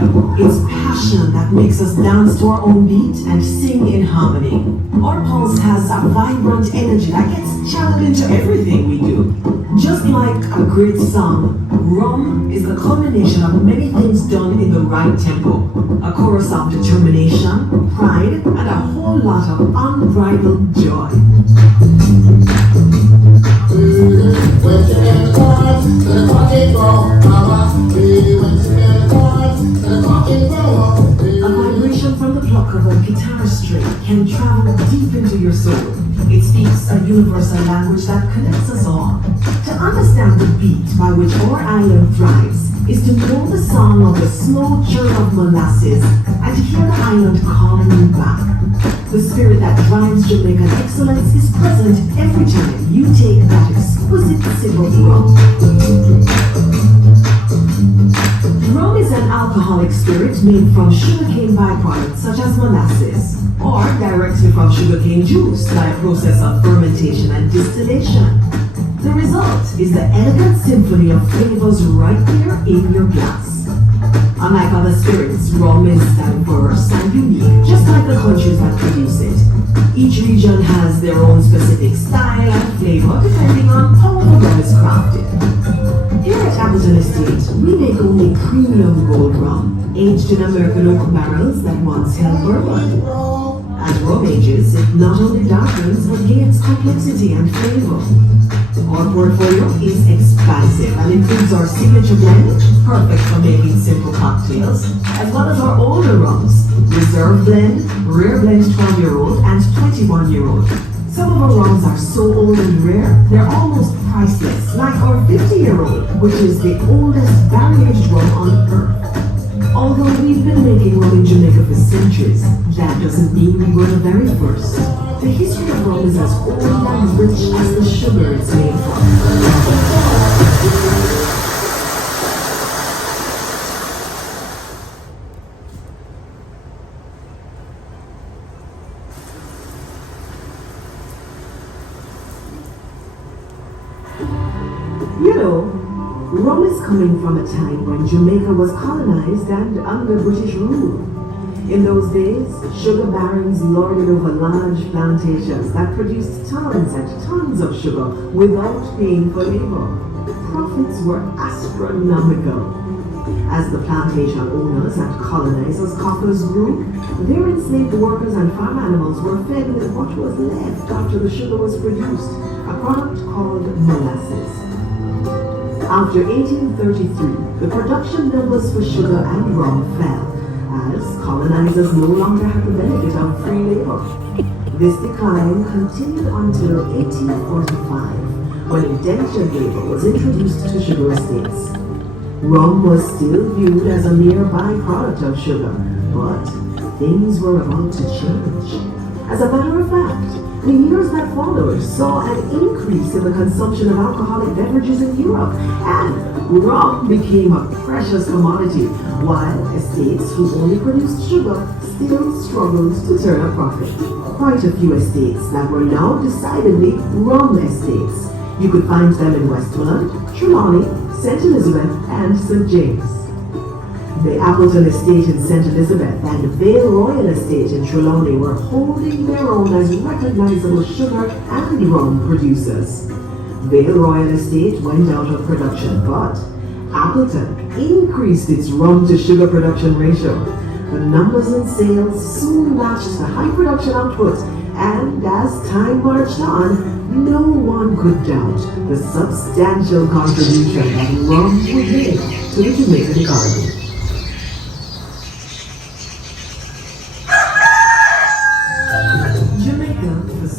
Jamaica. It's passion that makes us dance to our own beat and sing in harmony. Our pulse has a vibrant energy that gets channeled into everything we do. Just like a great song, rum is the culmination of many things done in the right tempo. A chorus of determination, pride, and a whole lot of unbridled joy. A vibration from the pluck of a guitar string can travel deep into your soul. It speaks a universal language that connects us all. To understand the beat by which our island thrives is to know the song of the slow churn of molasses and to hear the island calling you back. The spirit that drives Jamaican excellence is present every time you take that exquisite sip of rum. Rum is an alcoholic spirit made from sugarcane byproducts such as molasses, or directly from sugarcane juice by a process of fermentation and distillation. The result is the elegant symphony of flavors right there in your glass. Unlike other spirits, rum is diverse and unique, just like the countries that produce it. Each region has their own specific style and flavor depending on how the rum is crafted. Here at Appleton Estate, we make only premium gold rum, aged in American oak barrels that once held bourbon. At rum ages, it not only darkens but gains complexity and flavor. Our portfolio is expansive and includes our signature blend, perfect for making simple cocktails, as well as our older rums, Reserve Blend, Rare Blend 12-year-old, and 21-year-old. Some of our rums are so old and rare, they're almost priceless, like our 50-year-old, which is the oldest barrel-aged rum on earth. Although we've been making rum in Jamaica for centuries, that doesn't mean we were the very first. The history of rum is as old and rich as the sugar it's made from. You know, rum is coming from a time when Jamaica was colonized and under British rule. In those days, sugar barons lorded over large plantations that produced tons and tons of sugar without paying for labor. Profits were astronomical. As the plantation owners and colonizers' coffers grew, their enslaved workers and farm animals were fed with what was left after the sugar was produced, a product called molasses. After 1833, the production numbers for sugar and rum fell, as colonizers no longer had the benefit of free labor. This decline continued until 1845, when indentured labor was introduced to sugar estates. Rum was still viewed as a mere byproduct of sugar, but things were about to change. As a matter of fact, the years that followed saw an increase in the consumption of alcoholic beverages in Europe, and rum became a precious commodity, while estates who only produced sugar still struggled to turn a profit. Quite a few estates that were now decidedly rum estates. You could find them in Westmoreland, Trelawney, St. Elizabeth, and St. James. The Appleton Estate in St. Elizabeth and Vale Royal Estate in Trelawney were holding their own as recognizable sugar and rum producers. Vale Royal Estate went out of production, but Appleton increased its rum to sugar production ratio. The numbers in sales soon matched the high production output, and as time marched on, no one could doubt the substantial contribution that rum would make to the Jamaican economy.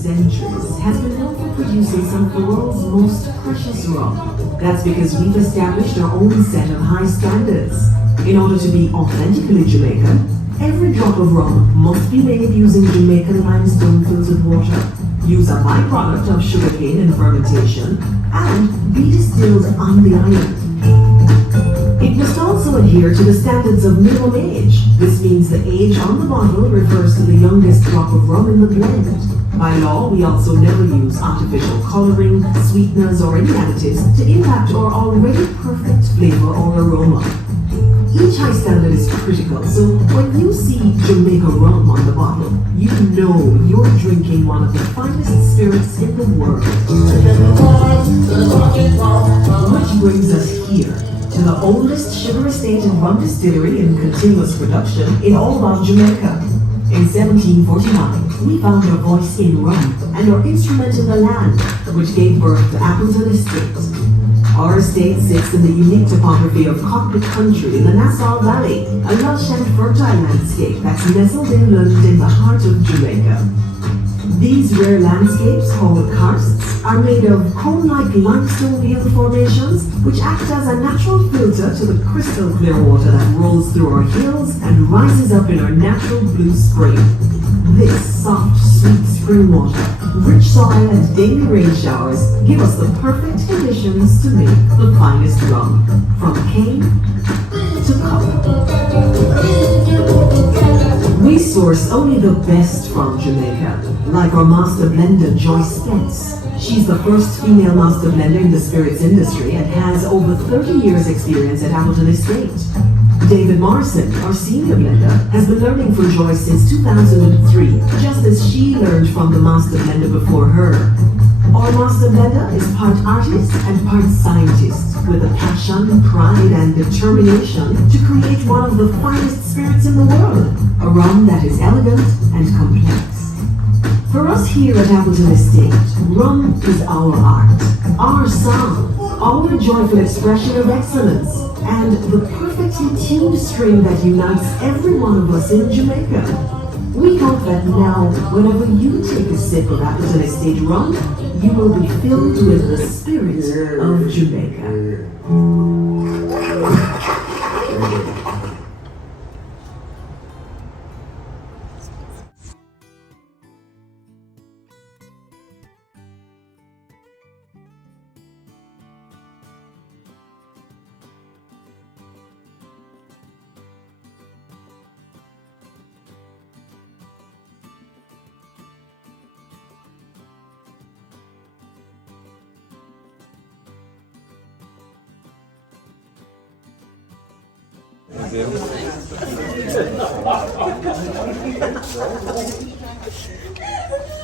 Centuries has been known for producing some of the world's most precious rum. That's because we've established our own set of high standards. In order to be authentically Jamaican, every drop of rum must be made using Jamaican limestone filtered water, use a byproduct of sugarcane in fermentation, and be distilled on the island. It must also adhere to the standards of minimum age. This means the age on the bottle refers to the youngest drop of rum in the blend. By law, we also never use artificial coloring, sweeteners, or any additives to impact our already perfect flavor or aroma. Each high standard is critical, so when you see Jamaica rum on the bottle, you know you're drinking one of the finest spirits in the world. Which brings us here, to the oldest sugar estate and rum distillery in continuous production in all of Jamaica. In 1749, we found our voice in rum and our instrument in the land, which gave birth to Appleton Estate. Our estate sits in the unique topography of Cockpit Country in the Nassau Valley, a lush and fertile landscape that's nestled inland in the heart of Jamaica. These rare landscapes, called karsts, are made of cone-like limestone hill formations, which act as a natural filter to the crystal clear water that rolls through our hills and rises up in our natural blue spring. This soft, sweet spring water, rich soil and daily rain showers give us the perfect conditions to make the finest rum, from cane to cup. We source only the best from Jamaica, like our master blender Joyce Spence. She's the first female master blender in the spirits industry and has over 30 years experience at Appleton Estate. David Morrison, our senior blender, has been learning from Joyce since 2003, just as she learned from the master blender before her. Our master blender is part artist and part scientist, with a passion, pride, and determination to create one of the finest spirits in the world, a rum that is elegant and complex. For us here at Appleton Estate, rum is our art, our song, our joyful expression of excellence, and the perfectly tuned string that unites every one of us in Jamaica. We hope that now, whenever you take a sip of Appleton Estate rum, you will be filled with the spirit of Jamaica.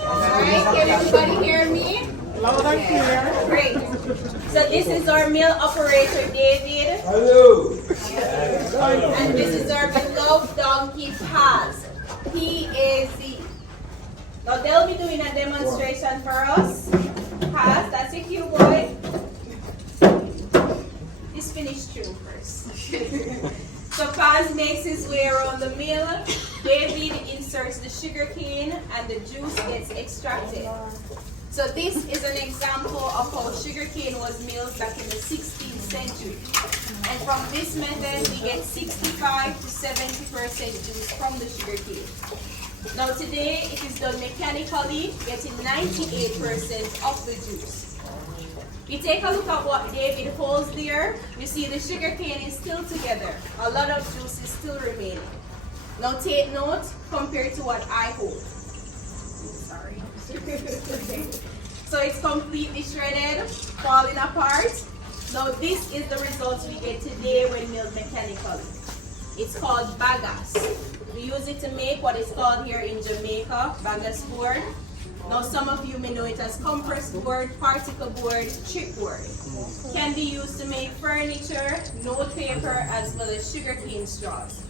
Alright, can everybody hear me? Loud and clear. Great. So this is our mill operator, David. Hello. And this is our beloved donkey, Paz. He is the... Now they'll be doing a demonstration for us. Paz, that's a cute boy. Just finish chewing first. So Paz makes his way around the mill. David inserts the sugarcane and the juice gets extracted. So this is an example of how sugarcane was milled back in the 16th century. And from this method, we get 65 to 70% juice from the sugarcane. Now today, it is done mechanically, getting 98% of the juice. We take a look at what David holds there. You see the sugarcane is still together. A lot of juice is still remaining. Now take note compared to what I hold. Sorry. So it's completely shredded, falling apart. Now this is the results we get today when milled mechanically. It's called bagasse. We use it to make what is called here in Jamaica, bagasse board. Now some of you may know it as compress board, particle board, chip board. Can be used to make furniture, note paper, as well as sugarcane straws.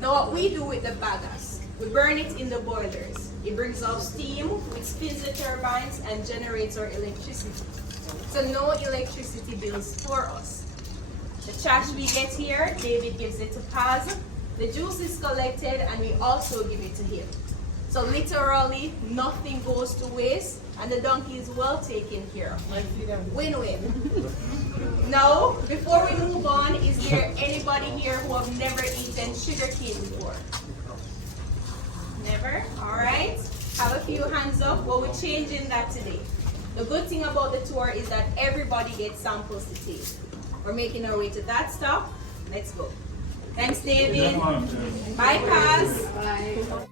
Now what we do with the bagasse, we burn it in the boilers. It brings out steam, which spins the turbines and generates our electricity. So no electricity bills for us. The trash we get here, David gives it to Paz. The juice is collected and we also give it to him. So literally, nothing goes to waste, and the donkey is well taken care of. Win-win. Now, before we move on, is there anybody here who have never eaten sugarcane before? Never? All right. Have a few hands up. Well, we're changing that today. The good thing about the tour is that everybody gets samples to taste. We're making our way to that stop. Let's go. Thanks, David. Bye, Paz. Bye.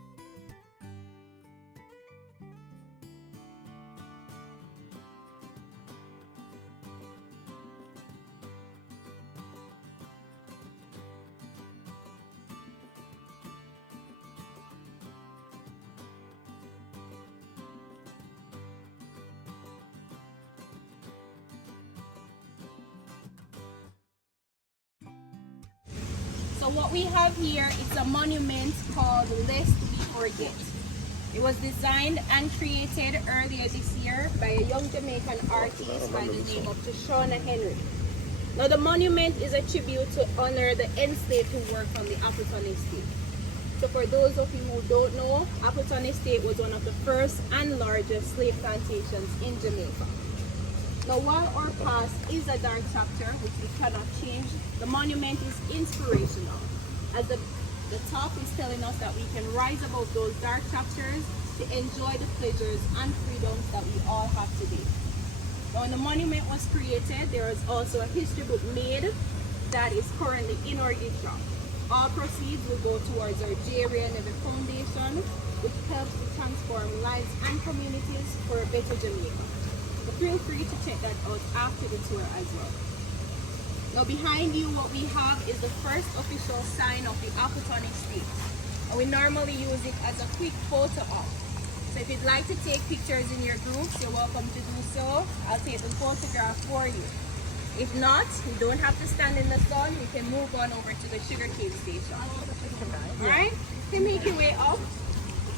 So what we have here is a monument called Lest We Forget. It was designed and created earlier this year by a young Jamaican artist by the name of Shauna Henry. Now the monument is a tribute to honor the enslaved who worked on the Appleton estate. So for those of you who don't know, Appleton estate was one of the first and largest slave plantations in Jamaica. Now while our past is a dark chapter, which we cannot change, the monument is inspirational, as the top is telling us that we can rise above those dark chapters to enjoy the pleasures and freedoms that we all have today. Now when the monument was created, there was also a history book made that is currently in our gift shop. All proceeds will go towards our J. Ray Neve Foundation, which helps to transform lives and communities for a better Jamaica. So feel free to check that out after the tour as well. Now behind you, what we have is the first official sign of the Appleton estate. And we normally use it as a quick photo op. So if you'd like to take pictures in your groups, you're welcome to do so. I'll take the photograph for you. If not, you don't have to stand in the sun. You can move on over to the Sugarcane station. Alright? You can make your way up.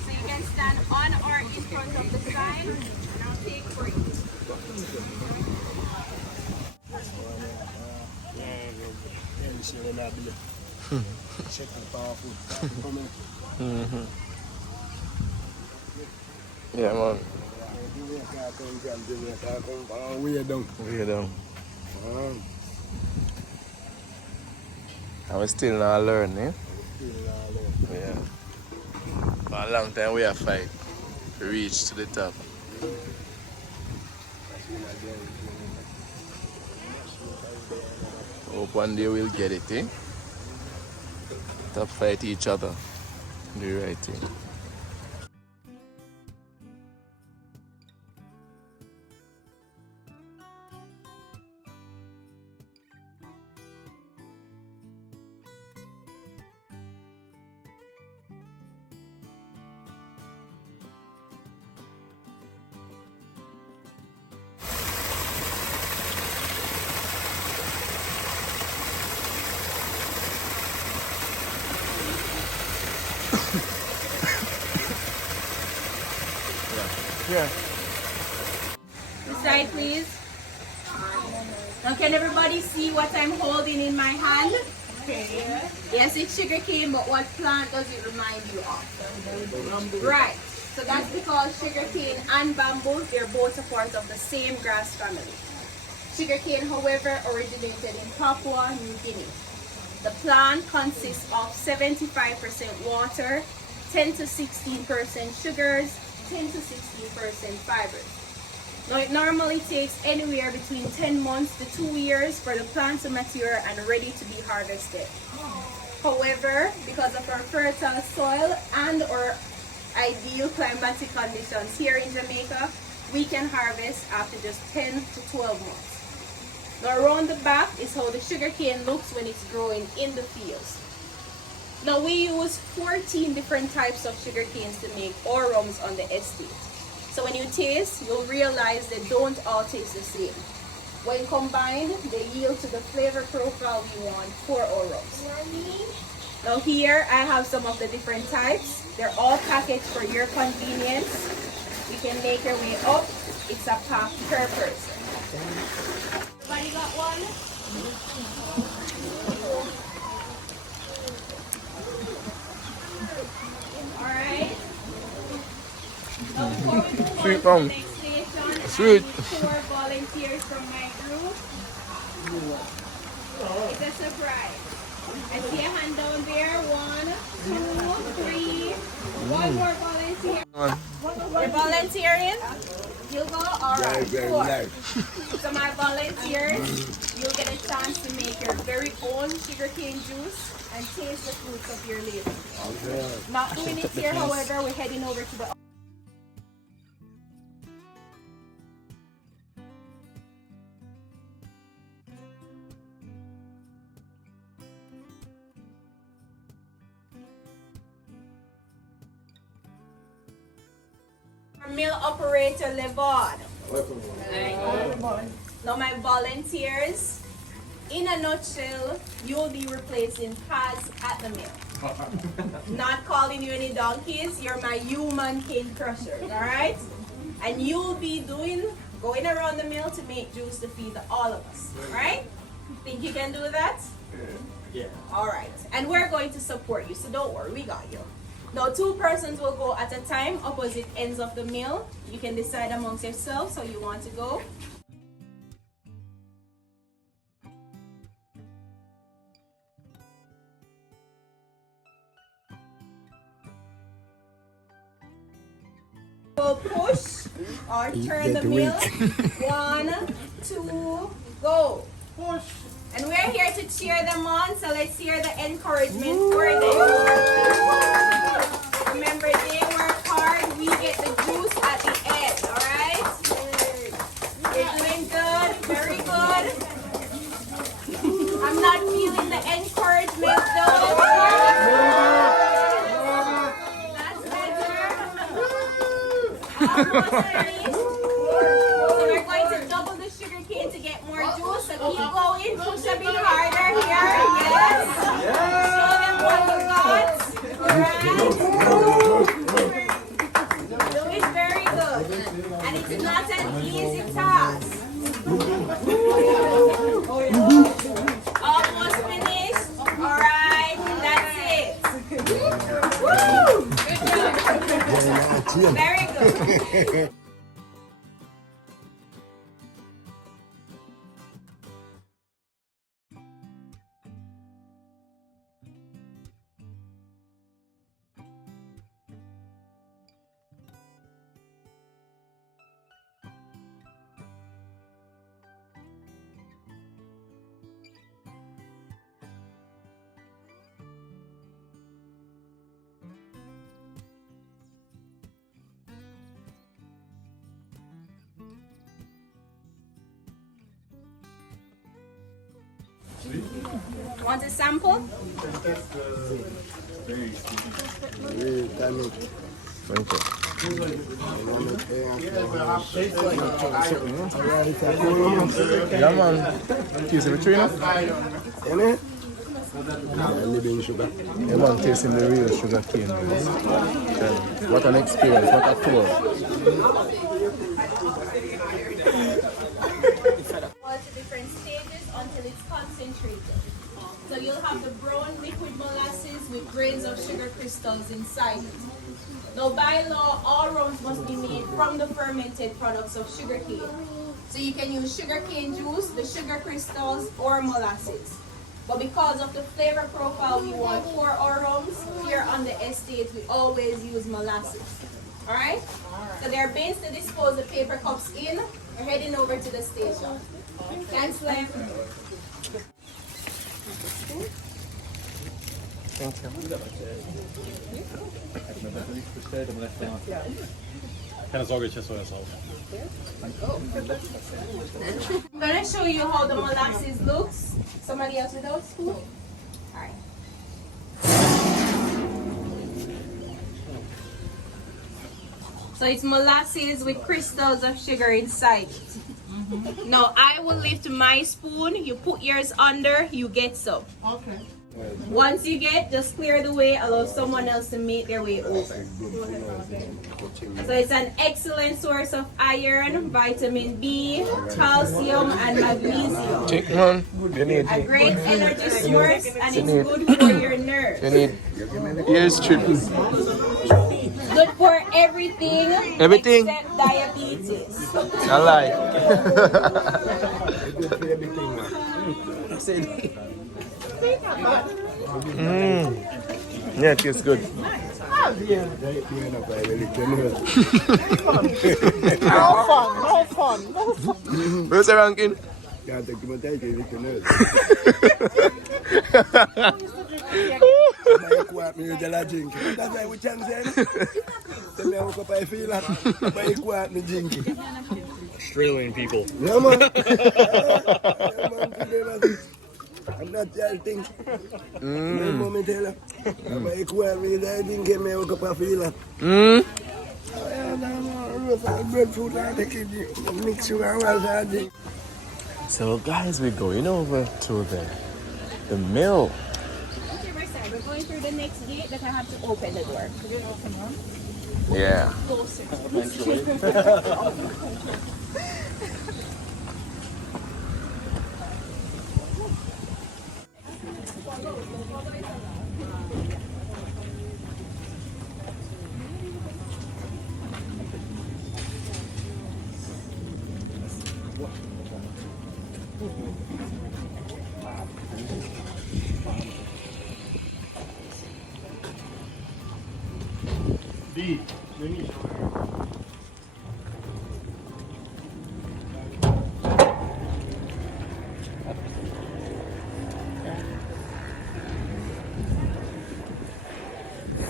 So you can stand on or in front of the sign, and I'll take for you. Yeah, man. Way down. Way down. And we still not learning. Yeah. For a long time we have fight to reach to the top. Hope one day we'll get it, eh? Top fight each other. Do the right thing. Yeah. This side, please. Now, can everybody see what I'm holding in my hand? Okay. Yes, it's sugarcane, but what plant does it remind you of? Right. So that's because sugarcane and bamboo, they're both a part of the same grass family. Sugarcane, however, originated in Papua New Guinea. The plant consists of 75% water, 10 to 16% sugars, 10 to 16% fibers. Now it normally takes anywhere between 10 months to 2 years for the plant to mature and ready to be harvested. However, because of our fertile soil and our ideal climatic conditions here in Jamaica, we can harvest after just 10 to 12 months. Now around the back is how the sugarcane looks when it's growing in the fields. Now we use 14 different types of sugar canes to make our rums on the estate. So when you taste, you'll realize they don't all taste the same. When combined, they yield to the flavor profile we want for our rums. Now here I have some of the different types. They're all packaged for your convenience. You can make your way up. It's a pack per person. Everybody got one? Alright. Now before we move on to the next station, Sweet. I need 4 volunteers from my group. It's a surprise. I see a hand down there. 1, 2, 3. One more volunteer. You're volunteering? You'll go? Alright, 4. So my volunteers, you'll get a chance to make your very own sugarcane juice and taste the fruits of your labor. Okay. Not doing it here, however, we're heading over to the mill operator Levon. Now my volunteers, in a nutshell, you'll be replacing pads at the mill. Not calling you any donkeys, you're my human cane crushers, alright? And you'll be going around the mill to make juice to feed all of us, alright? Think you can do that? Yeah. Alright, and we're going to support you, so don't worry, we got you. Now 2 persons will go at a time, opposite ends of the mill. You can decide amongst yourselves how you want to go. Go push or turn the mill. 1, 2, go. Push. And we're here to cheer them on, so let's hear the encouragement for them. Remember, they work hard, we get the juice at the end, alright? You're doing good, very good. I'm not feeling the encouragement though. That's better. Almost finished. So we're going to double the sugar cane to get more juice. So keep going, push a bit harder here. Yes. Show them what you got. Alright. Doing very good. And it's not an easy task. Almost finished. Alright, that's it. Woo! Good job. Very good. Want a sample? Yeah, man. Taste the tree, no? Living sugar. Yeah, man, tasting the real sugar cane. What an experience, what a tour. All to different stages until it's concentrated. So you'll have the brown liquid molasses with grains of sugar crystals inside it. Now by law, all rums must be made from the fermented products of sugarcane. So you can use sugarcane juice, the sugar crystals, or molasses. But because of the flavor profile we want for our rums, here on the estate we always use molasses. Alright? So there are bins to dispose the paper cups in. We're heading over to the station. Thanks, Len. Thank you. Keine Sorge, ich esse euch auf. I'm going to show you how the molasses looks. Somebody else without spoon? Alright. So it's molasses with crystals of sugar inside it. Now I will lift my spoon, you put yours under, you get some. Okay. Once you get, just clear the way, allow someone else to make their way over. So it's an excellent source of iron, vitamin B, calcium, and magnesium. Take one. You need. A great energy source, and it's good for your nerves. You need. Here's triple. Good for everything. Everything? Except diabetes. I like. Yeah, it tastes good. How fun. Where's the ranking? Can't take my take it to nurse. I quite me with a drink. That's why we can say. Tell me how I feel that. I quite me drinking. Australian people. Yeah, man. Yeah, man. I'm not that thing. My mom tell her. I quite me that drink. Me how I feel that. Breadfruit, I take it. Mix sugar and drink. So guys, we're going over to the mill. We're going through the next gate that I have to open the door. Yeah. Closer.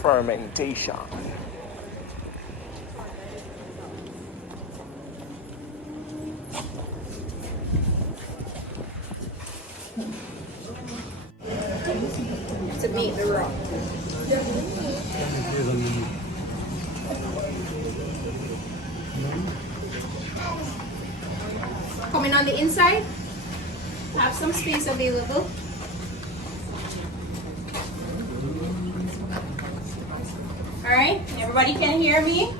Fermentation. To make the rum. Coming on the inside, have some space available. Alright, everybody can hear me?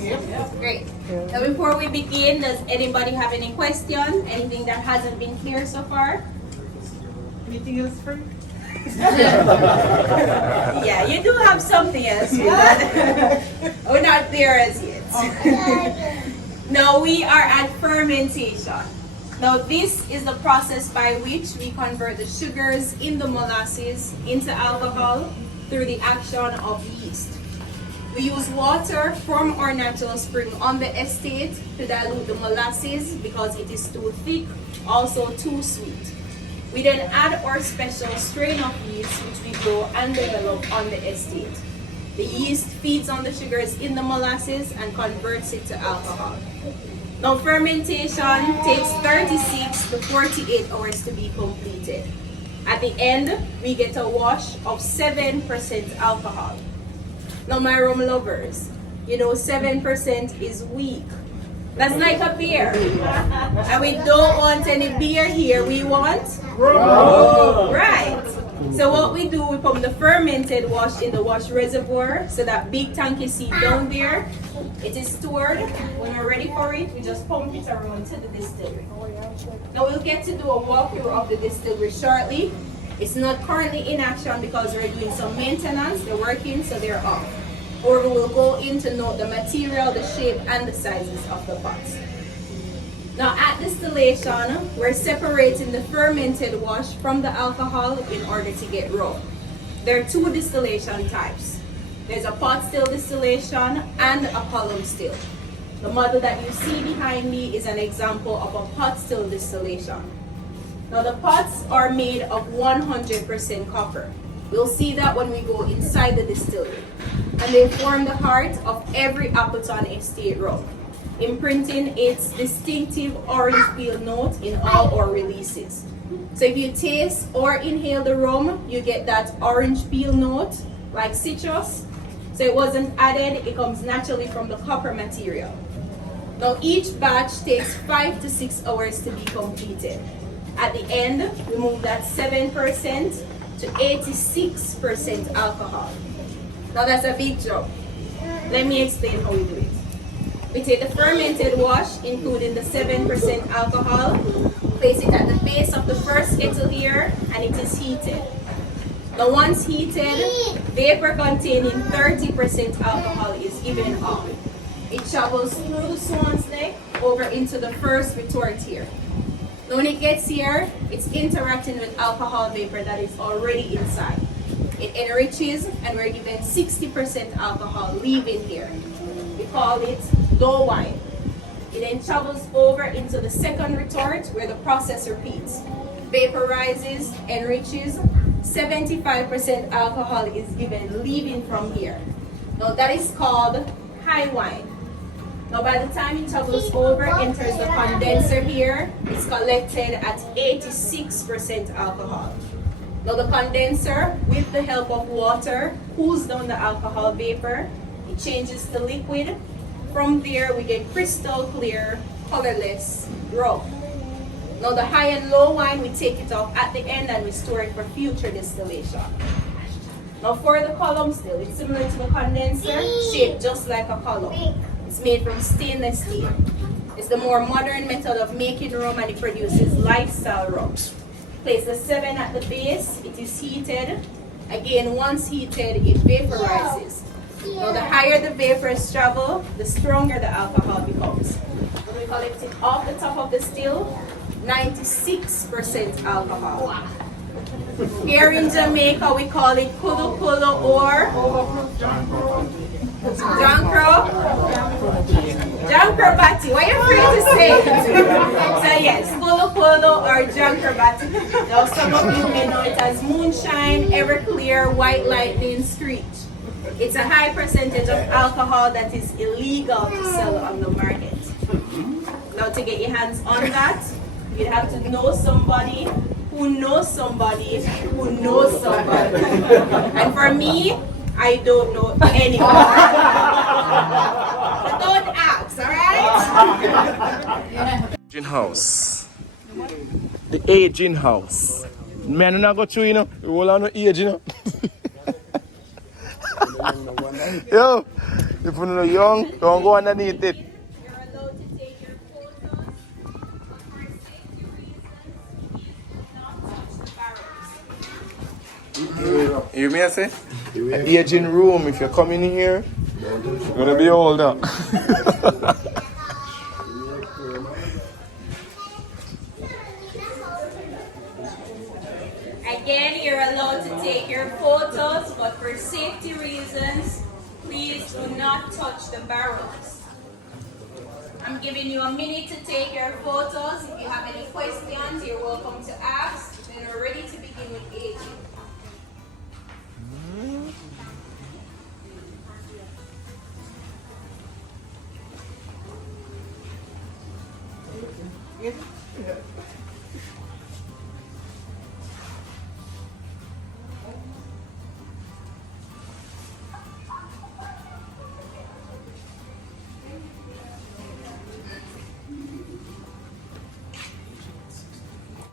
Yep. Great. Now before we begin, does anybody have any question? Anything that hasn't been clear so far? Anything else free? Yeah, you do have something else. We're not there as yet. Now we are at fermentation. Now this is the process by which we convert the sugars in the molasses into alcohol through the action of yeast. We use water from our natural spring on the estate to dilute the molasses because it is too thick, also too sweet. We then add our special strain of yeast which we grow and develop on the estate. The yeast feeds on the sugars in the molasses and converts it to alcohol. Now fermentation takes 36 to 48 hours to be completed. At the end, we get a wash of 7% alcohol. Now my rum lovers, you know 7% is weak. That's like a beer. And we don't want any beer here, we want rum. Right. So what we do, we pump the fermented wash in the wash reservoir. So that big tank you see down there, it is stored. When we're ready for it, we just pump it around to the distillery. Now we'll get to do a walkthrough of the distillery shortly. It's not currently in action because we're doing some maintenance. They're working, so they're off. Or we will go in to note the material, the shape, and the sizes of the pots. Now at distillation, we're separating the fermented wash from the alcohol in order to get rum. There are two distillation types. There's a pot still distillation and a column still. The model that you see behind me is an example of a pot still distillation. Now the pots are made of 100% copper. We'll see that when we go inside the distillery. And they form the heart of every Appleton estate rum, imprinting its distinctive orange peel note in all our releases. So if you taste or inhale the rum, you get that orange peel note, like citrus. So it wasn't added, it comes naturally from the copper material. Now each batch takes 5 to 6 hours to be completed. At the end, we move that 7% to 86% alcohol. Now that's a big jump. Let me explain how we do it. We take the fermented wash, including the 7% alcohol, place it at the base of the first kettle here, and it is heated. Now once heated, vapor containing 30% alcohol is given off. It travels through the swan's neck over into the first retort here. Now when it gets here, it's interacting with alcohol vapor that is already inside. It enriches and we're given 60% alcohol leaving here. We call it dough wine. It then travels over into the second retort where the process repeats. Vaporizes, enriches, 75% alcohol is given leaving from here. Now that is called high wine. Now by the time it travels over, enters the condenser here, it's collected at 86% alcohol. Now the condenser, with the help of water, cools down the alcohol vapor. It changes to liquid. From there, we get crystal clear, colorless rum. Now the high and low wine, we take it off at the end and we store it for future distillation. Now for the column still, it's similar to the condenser, shaped just like a column. It's made from stainless steel. It's the more modern method of making rum and it produces lifestyle rum. Place the 7 at the base, it is heated. Again, once heated, it vaporizes. Now the higher the vapors travel, the stronger the alcohol becomes. When we collect it off the top of the still, 96% alcohol. Here in Jamaica, we call it kulu kulu or Jankro. Jankro Bati. Why are you afraid to say it? So yes, kulu kulu or Jankro Bati. Now some of you may know it as moonshine, everclear, white lightning, screech. It's a high percentage of alcohol that is illegal to sell on the market. Now to get your hands on that, you have to know somebody who knows somebody who knows somebody. And for me, I don't know anyone. But don't ask, alright? Aging house. The aging house. Man, not go through, you know. We all on the age, you know. Yo, if you're not young, don't go underneath it. You're allowed to take your photos, but for safety reasons, please do not touch the barrels. You hear me I say? An aging room, if you're coming here, you're gonna be older. Again, you're allowed to take your photos, but for safety reasons, please do not touch the barrels. I'm giving you a minute to take your photos. If you have any questions, you're welcome to ask. Then we're ready to begin with aging.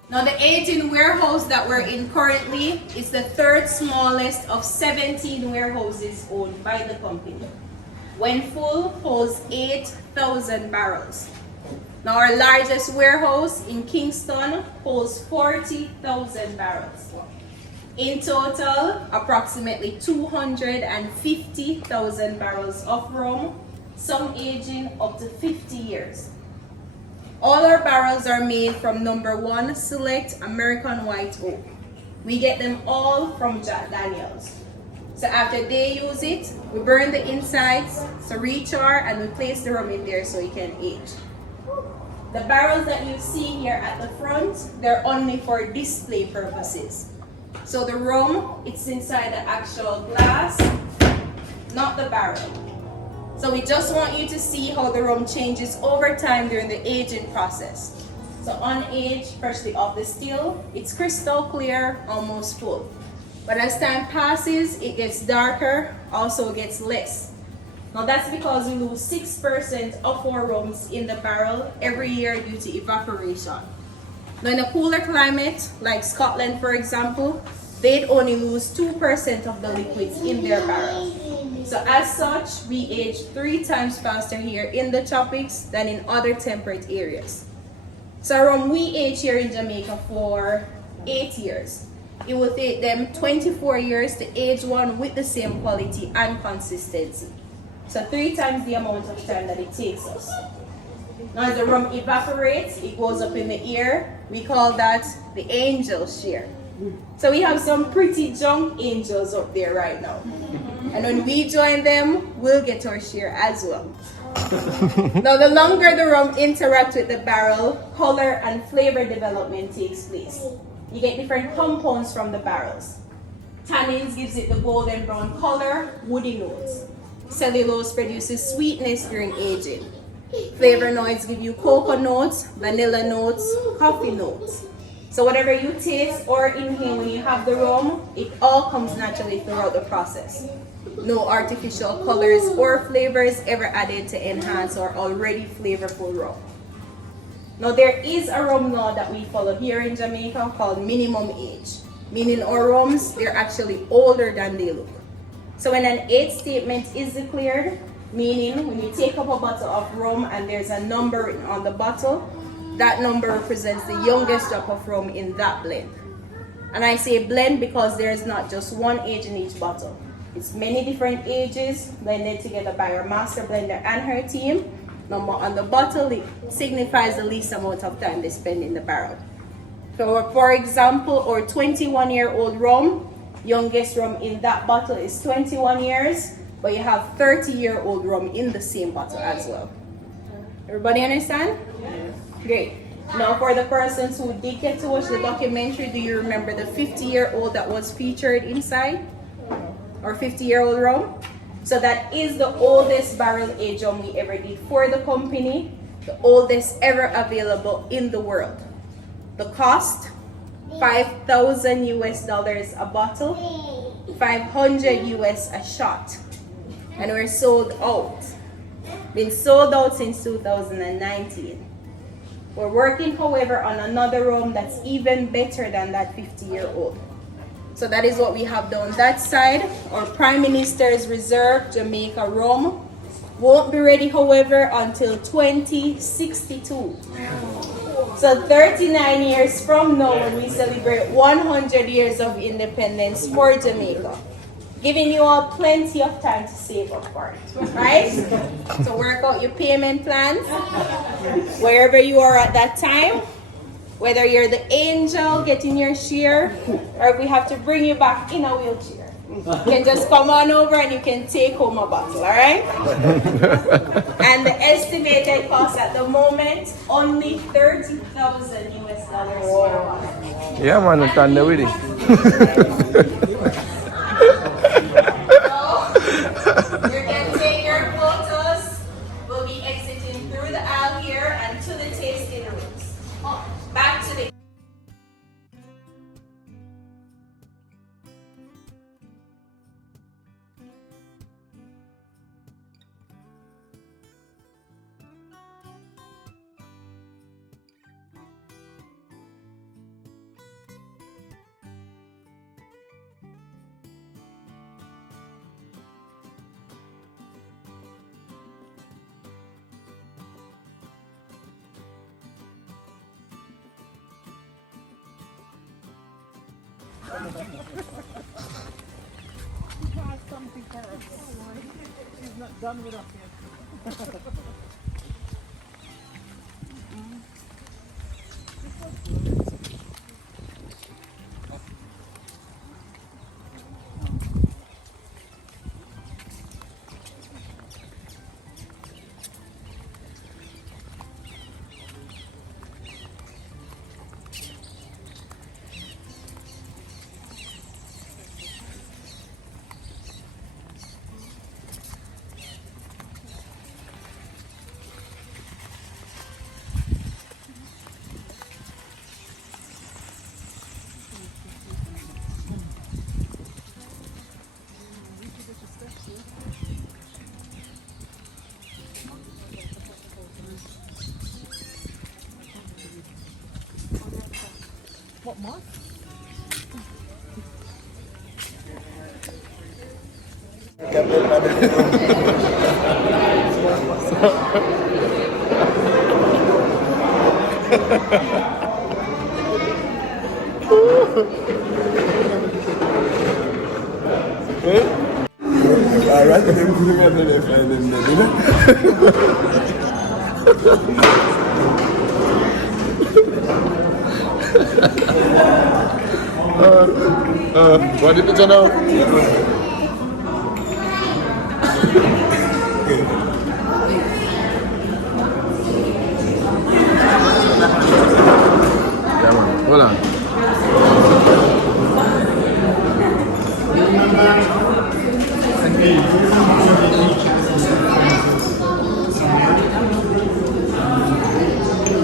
Now the aging warehouse that we're in currently is the third smallest of 17 warehouses owned by the company. When full, holds 8,000 barrels. Now our largest warehouse in Kingston holds 40,000 barrels. In total, approximately 250,000 barrels of rum, some aging up to 50 years. All our barrels are made from number 1 select American white oak. We get them all from Jack Daniels. So after they use it, we burn the insides, so rechar, and we place the rum in there so it can age. The barrels that you see here at the front, they're only for display purposes. So the rum, it's inside the actual glass, not the barrel. So we just want you to see how the rum changes over time during the aging process. So unaged, freshly off the still, it's crystal clear, almost full. But as time passes, it gets darker, also gets less. Now that's because we lose 6% of our rums in the barrel every year due to evaporation. Now in a cooler climate, like Scotland for example, they'd only lose 2% of the liquids in their barrel. So as such, we age 3 times faster here in the tropics than in other temperate areas. So rum we age here in Jamaica for 8 years. It will take them 24 years to age one with the same quality and consistency. So 3 times the amount of time that it takes us. Now as the rum evaporates, it goes up in the air. We call that the angel share. So we have some pretty drunk angels up there right now. And when we join them, we'll get our share as well. Now the longer the rum interacts with the barrel, color and flavor development takes place. You get different compounds from the barrels. Tannins gives it the golden brown color, woody notes. Cellulose produces sweetness during aging. Flavonoids give you cocoa notes, vanilla notes, coffee notes. So whatever you taste or inhale when you have the rum, it all comes naturally throughout the process. No artificial colors or flavors ever added to enhance our already flavorful rum. Now there is a rum law that we follow here in Jamaica called minimum age, meaning our rums, they're actually older than they look. So when an age statement is declared, meaning when you take up a bottle of rum and there's a number written on the bottle, that number represents the youngest drop of rum in that blend. And I say blend because there's not just one age in each bottle. It's many different ages blended together by our master blender and her team. Number on the bottle, it signifies the least amount of time they spend in the barrel. So for example, our 21-year-old rum, youngest rum in that bottle is 21 years, but you have 30-year-old rum in the same bottle as well. Everybody understand? Yes. Great. Now for the persons who did get to watch the documentary, do you remember the 50-year-old that was featured inside? Or 50-year-old rum? So that is the oldest barrel aged rum we ever did for the company, the oldest ever available in the world. The cost, $5,000 US a bottle, 500 US a shot. And we're sold out. Been sold out since 2019. We're working, however, on another rum that's even better than that 50-year-old. So that is what we have down that side. Our Prime Minister's Reserve Jamaica rum won't be ready, however, until 2062. So 39 years from now, when we celebrate 100 years of independence for Jamaica, giving you all plenty of time to save up for it, right? So work out your payment plans, wherever you are at that time, whether you're the angel getting your share, or if we have to bring you back in a wheelchair. You can just come on over and you can take home a bottle, all right? And the estimated cost at the moment, only $30,000 US for a bottle. Yeah, man, I'm done with it. You can take your photos. We'll be exiting through the aisle here and to the tasting rooms. Back to the He's not done with us yet. What month? Alright, then put him at the find him What did you know? Yeah, man. Hold on.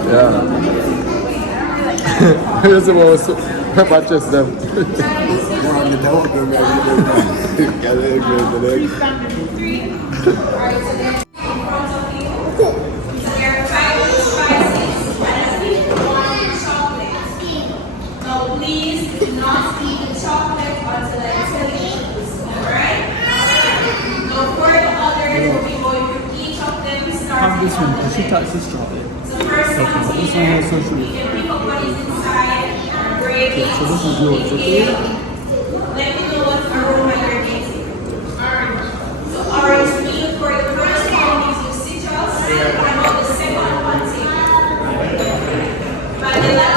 Yeah. Here's the most purchase them. Your Chinese spices and one, because she touched this chocolate. So first Okay, container, this one has social. you can pick up what is inside, break it, So this is yours, okay? inhale. Let me know what aroma you're getting. So orange peel for the first one gives you citrus, and on the second one take vanilla.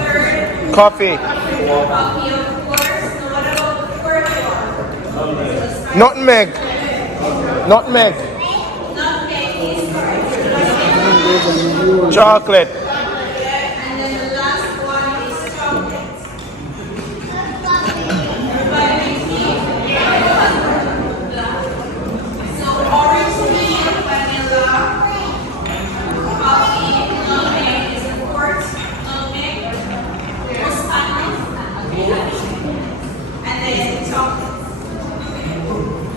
Third, Coffee. coffee of course. So what about the fourth one? Nutmeg. Nutmeg. Nutmeg is correct. Chocolate. And then the last one is chocolate. Everybody with me? So orange peel, vanilla, coffee, nutmeg is a quart, nutmeg, muscatnut, and then chocolate.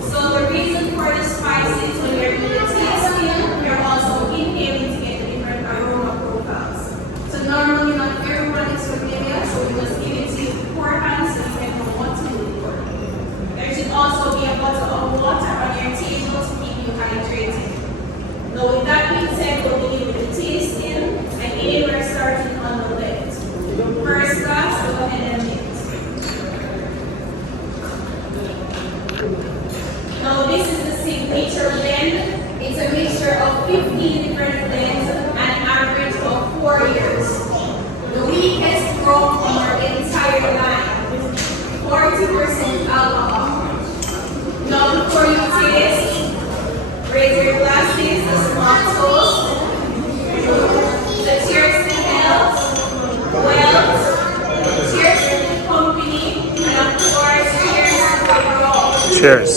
So the reason for the spices when you're doing the tasting, you're also inhaling to get the different aroma profiles. So normally not everyone is familiar, so we just give it to you beforehand so you can know what to look for. There should also be a bottle of water on your table to keep you hydrated. Now with that being said, we'll begin with the tasting and anywhere starting on the left. First glass, go ahead and mix. Now this is the signature blend. It's a mixture of 15 different blends and an average of 4 years. The weakest rum on our entire line, 40% alcohol. Now before you taste, raise your glasses, a small toast. So cheers to health, wealth, cheers to the company, and of course cheers to the rum. Cheers.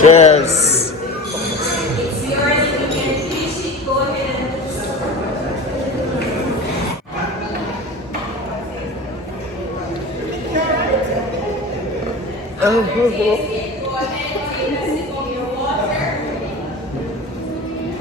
Cheers. It's yours, if you can finish it, go ahead and do so. Taste it, go ahead, take a sip of your water.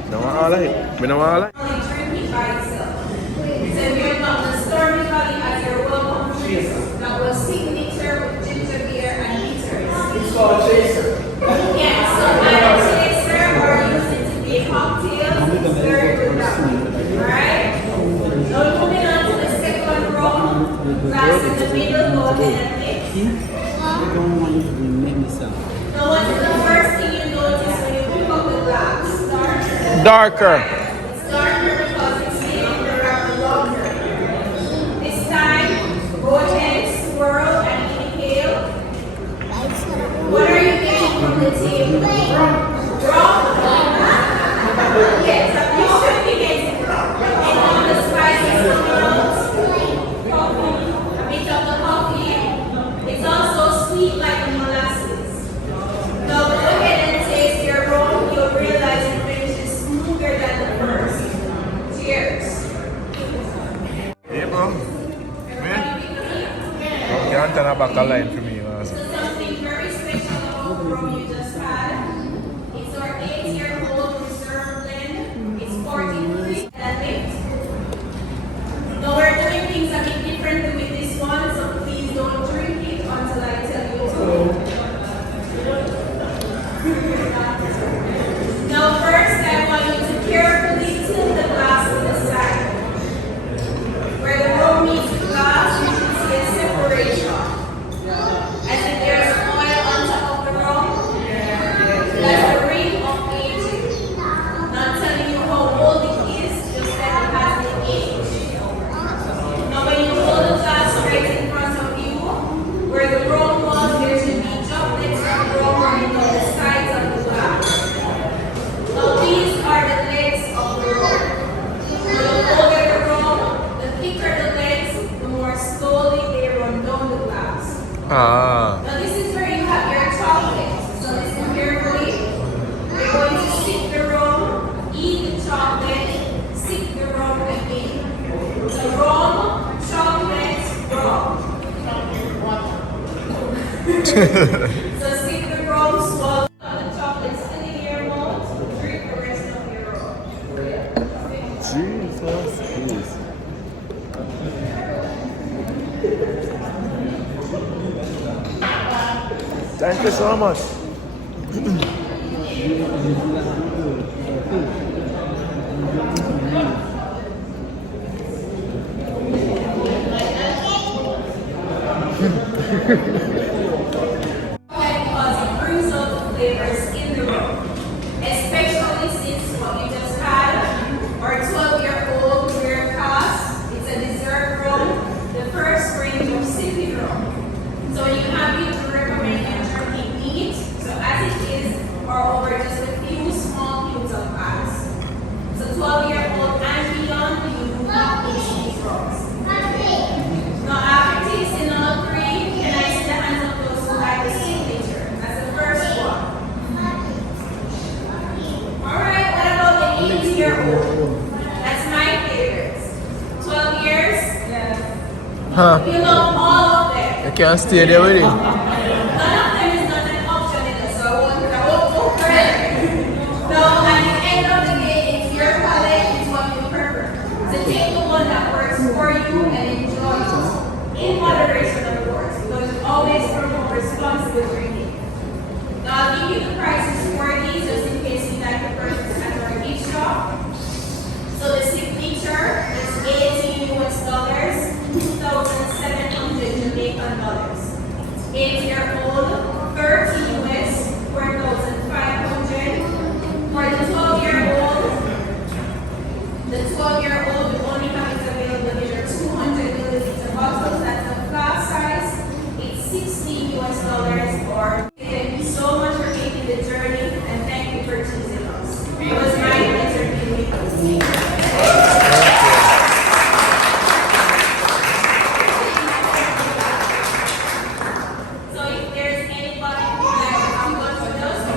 No want all of it. We don't want all of it. Only drink it by itself. So if you're not the Stormy Valley as your welcome drink, that was signature with ginger beer and bitters. It's called a chaser. Yeah, so either chaser or use it to make cocktails. It's very good that way. Alright? Now we're moving on to the second rum. Glass in the middle, go ahead and mix. I don't want you to make me sound. Now what's the first thing you notice when you pick up the glass? Darker. It's darker because it's sitting in the wrapper longer. This time, go ahead, swirl and inhale. What are you getting from the table? Rum? Yes, you should be getting rum. And all the spices coming out. Coffee, a bit of the coffee. It's also sweet like the molasses. Now go ahead and taste your rum. You'll realize it finishes smoother than the first. Cheers. Yeah, bro. Everybody with me? You can't turn back a line for me. So something very special about the rum you just had. It's our 8-year-old reserve blend. It's 40 proof and linked. Now we're doing things a bit differently with this one, so please don't drink it until I tell you to. Now first I want you to carefully tilt the glass to the side. Where the rum meets the glass, you should see a separation. As if there's oil on top of the rum. That's the ring of aging. Not telling you how old it is, just that it has been aged. Now when you hold the glass right in front of you, where the rum was, there should be droplets of rum running down the sides of the glass. Now these are the legs of the rum. The older the rum, the thicker the legs, the more slowly they run down the glass. Ah. Now this is where you have your chocolate. So listen carefully. You're going to sip the rum, eat the chocolate, sip the rum again. So rum, chocolate, rum. So sip the rum, swallow the chocolate still in your mouth, drink the rest of your rum. Jesus Christ. Thank you so much. Because it brings out the flavors in the rum, especially since what you just had, our 12-year-old rare cask. It's a dessert rum, the first range of sipping rum. So you have it to recommend you drinking neat. So as it is, or over just a few small cubes of ice. So 12-year-old and beyond, you do not mix these rums. Now after tasting all three, can I see the hands of those who like the signature? That's the first one. Alright, what about the 8-year-old? That's my favorite. 12 years? Huh? You love all of them. You can't stay there with him. None of them is not an option in it, so I won't go further. No, at the end of the day, it's your palate, it's what you prefer. So take the one that works for you and enjoy it. In moderation, of course, because you always promote responsible drinking. Now, I'll give you the prices for these just in case you like the purchase at our gift shop. So the signature is $18 US, 2,700 Jamaican dollars. 8-year-old, 30 US, 4,500. For the 12-year-old, we only have it available in your 200 milliliter bottles. That's the glass size. It's $60 US. Or thank you so much for taking the journey and thank you for choosing us. It was my pleasure being with you. So if there's anybody who would like to come with us, we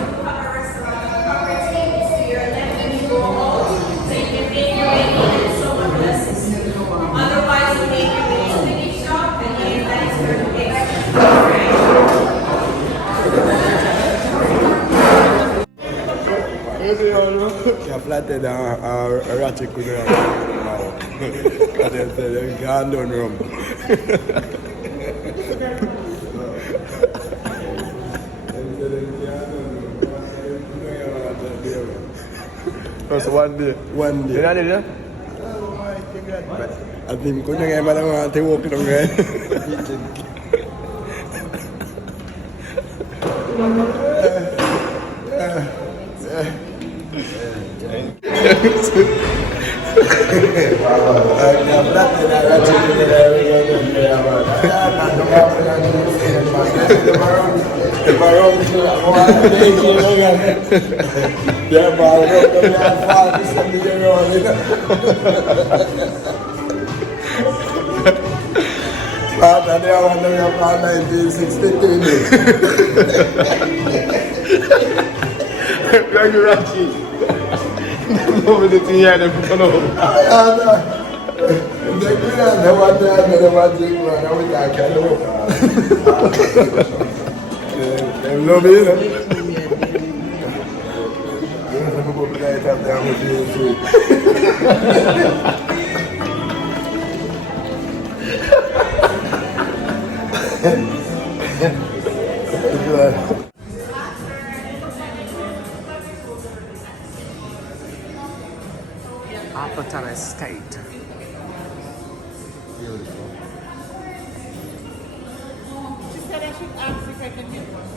do have a restaurant on the property. It's to your left when you go out. So you can make your way in and someone will assist you. Otherwise, you make your way to the gift shop and then that is where you get You flatted a ratchet could have and then said, you can't do rum. Just one day. One You day. know that, yeah? I think kung nang ema lang ang tiwok nung ngayon. Tadi awak dengan Pak 1962 Lagi raci. Mau beli tiada pun kalau. ada. Jadi ada wadah ada wajib mana kita akan lupa. Belum ini. Saya mau beli tak yang mesti. Appleton Estate. She said I should ask if I can get one.